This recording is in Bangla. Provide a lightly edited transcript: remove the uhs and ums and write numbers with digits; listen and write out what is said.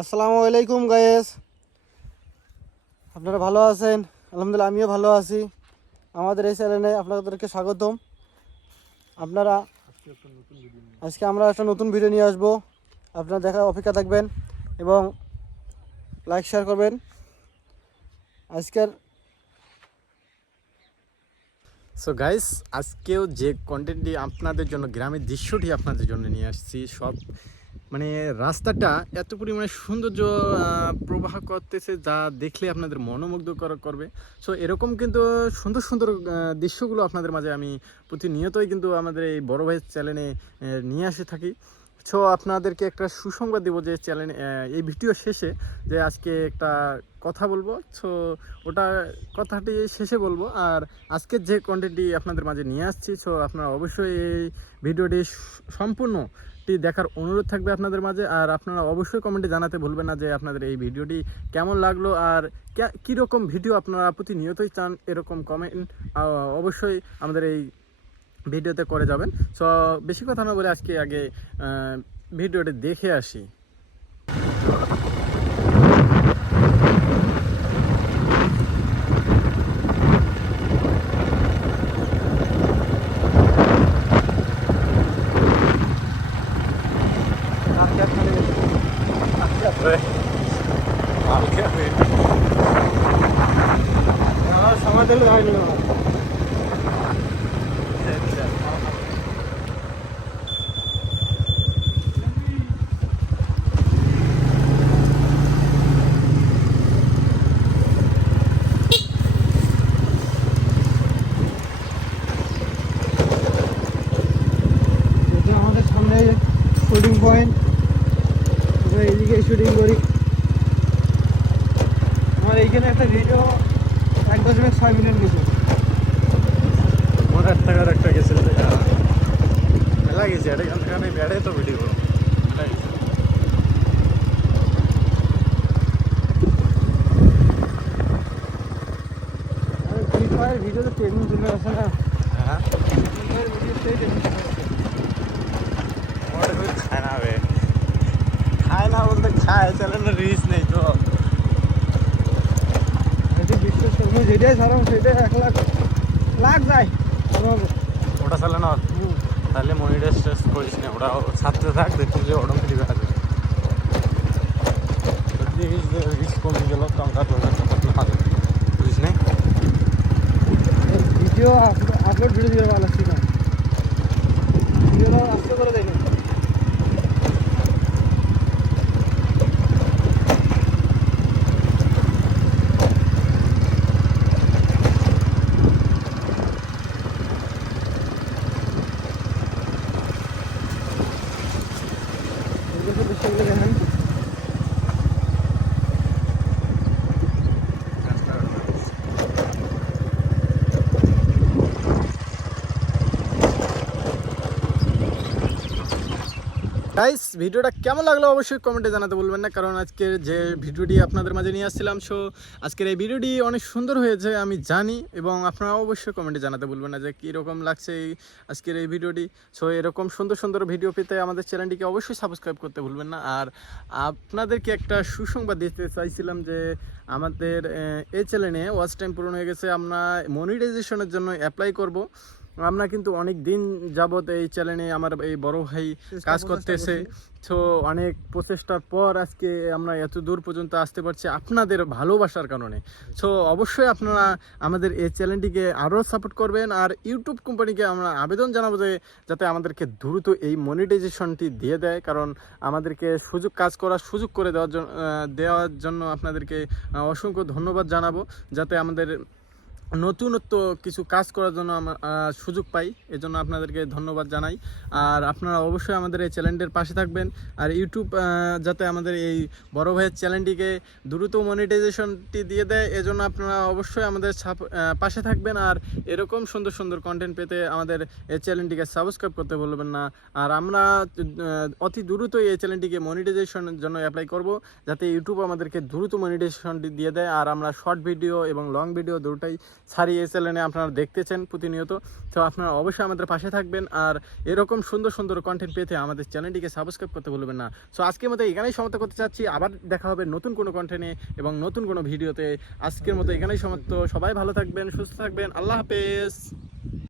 আসসালামু আলাইকুম গায়েস, আপনারা ভালো আছেন? আলহামদুলিল্লাহ, আমিও ভালো আছি। আমাদের এই চ্যানেলে আপনাদেরকে স্বাগতম। আপনারা আজকে আমরা একটা নতুন ভিডিও নিয়ে আসবো। আপনারা দেখা অপেক্ষা থাকবেন এবং লাইক শেয়ার করবেন। আজকের সো গাইস, আজকেও যে কন্টেন্টটি আপনাদের জন্য, গ্রামের দৃশ্যটি আপনাদের জন্য নিয়ে আসছি। সব মানে রাস্তাটা এত পরিমাণে সৌন্দর্য প্রবাহ করতেছে, যা দেখলে আপনাদের মনোমুগ্ধকর করবে। সো এরকম কিন্তু সুন্দর সুন্দর দৃশ্যগুলো আপনাদের মাঝে আমি প্রতিনিয়তই কিন্তু আমাদের এই বড় ভাইয়ের চ্যানেলে নিয়ে আসে থাকি। সো আপনাদেরকে একটা সুসংবাদ দেবো যে এই ভিডিও শেষে যে আজকে একটা কথা বলবো। সো ওটা কথাটি শেষে বলবো। আর আজকের যে কন্টেন্টটি আপনাদের মাঝে নিয়ে আসছি, সো আপনারা অবশ্যই এই ভিডিওটি সম্পূর্ণটি দেখার অনুরোধ থাকবে আপনাদের মাঝে। আর আপনারা অবশ্যই কমেন্টে জানাতে ভুলবেন না যে আপনাদের এই ভিডিওটি কেমন লাগলো আর কীরকম ভিডিও আপনারা প্রতিনিয়তই চান। এরকম কমেন্ট অবশ্যই আমাদের এই ভিডিওতে করে যাবেন। সো বেশি কথা না বলে আজকে আগে ভিডিওটি দেখে আসি। সমাধান হয়নি। আমাদের সামনে শুটিং পয়েন্ট, এইদিকে শুটিং করি। আমার এইখানে একটা ভিডিও 1.6 মিলিয়ন গেছে। মনে টাকার একটা গেছে মেলা গেছে, এটা এখানে বেড়ে তো ভিডিও ফ্রি ফায়ার ভিডিওতে ট্রেনিং চলে আসে না। হ্যাঁ, ফ্রি ফায়ার ভিডিওতেই ট্রেনিং চলে আসে। খায় না বে, খায় না বলতে খায়, চ্যানেলের রিচ নেই তো। যদি বিশ্বাস করবো যেটাই ছাড়াম সেটাই 1 লাখ লাখ যায় আমার। ওটা চালে না, তাহলে মনিটাইজ করিস না। ওটা ছাত্রে থাক, দেখুন যে অটোমেটিক আসবে। যদি রিচ কমে গেল টঙ্কা বুঝিস না। ভিডিও আপলোড ভিডিও দিয়ে ভালো ছিল। ভিডিওটা আস্তে করে দেখেন। দৃশ্যগুলো দেখেন। গাইস, ভিডিওটা কেমন লাগলো অবশ্যই কমেন্টে জানাতে বলবেন না, কারণ আজকের যে ভিডিওটি আপনাদের মাঝে নিয়ে আসছিলাম, সো আজকের এই ভিডিওটি অনেক সুন্দর হয়েছে আমি জানি, এবং আপনারা অবশ্যই কমেন্টে জানাতে বলবেন না যে কীরকম লাগছে আজকের এই ভিডিওটি। সো এরকম সুন্দর সুন্দর ভিডিও পেতে আমাদের চ্যানেলটিকে অবশ্যই সাবস্ক্রাইব করতে ভুলবেন না। আর আপনাদেরকে একটা সুসংবাদ দিতে চাইছিলাম যে আমাদের এই চ্যানেলে ওয়াচ টাইম পূরণ হয়ে গেছে। আমরা মনিটাইজেশনের জন্য অ্যাপ্লাই করব। আমরা কিন্তু অনেক দিন যাবত এই চ্যানেলে আমার এই বড় ভাই কাজ করতেছে। তো অনেক প্রচেষ্টার পর আজকে আমরা এত দূর পর্যন্ত আসতে পারছি আপনাদের ভালোবাসার কারণে। সো অবশ্যই আপনারা আমাদের এই চ্যানেলটিকে আরও সাপোর্ট করবেন। আর ইউটিউব কোম্পানিকে আমরা আবেদন জানাবো যে যাতে আমাদেরকে দ্রুত এই মনিটাইজেশনটি দিয়ে দেয়, কারণ আমাদেরকে কাজ করার সুযোগ করে দেওয়ার জন্য আপনাদেরকে অসংখ্য ধন্যবাদ জানাবো, যাতে আমাদের নতুনত্ব কিছু কাজ করার জন্য সুযোগ পাই। এজন্য আপনাদেরকে ধন্যবাদ জানাই। আর আপনারা অবশ্যই আমাদের এই চ্যানেলটির পাশে থাকবেন। আর ইউটিউব যাতে আমাদের এই বড় ভাইয়ের চ্যানেলটিকে দ্রুত মনিটাইজেশনটি দিয়ে দেয়, এজন্য আপনারা অবশ্যই আমাদের পাশে থাকবেন। আর এরকম সুন্দর সুন্দর কন্টেন্ট পেতে আমাদের এই চ্যানেলটিকে সাবস্ক্রাইব করতে বলবেন না। আর আমরা অতি দ্রুতই এই চ্যানেলটিকে মনিটাইজেশনের জন্য অ্যাপ্লাই করব, যাতে ইউটিউব আমাদেরকে দ্রুত মনিটাইজেশনটি দিয়ে দেয়। আর আমরা শর্ট ভিডিও এবং লং ভিডিও দুটোই ছাড়ি এই চ্যানেলে আপনারা দেখতেছেন প্রতিনিয়ত। তো আপনারা অবশ্যই আমাদের পাশে থাকবেন, আর এরকম সুন্দর সুন্দর কন্টেন্ট পেতে আমাদের চ্যানেলটিকে সাবস্ক্রাইব করতে ভুলবেন না। সো আজকের মতো এখানেই সমাপ্ত করতে চাচ্ছি, আবার দেখা হবে নতুন কোনো কন্টেন্টে এবং নতুন কোনো ভিডিওতে। আজকের মতো এখানেই সমাপ্ত, সবাই ভালো থাকবেন, সুস্থ থাকবেন, আল্লাহ হাফেজ।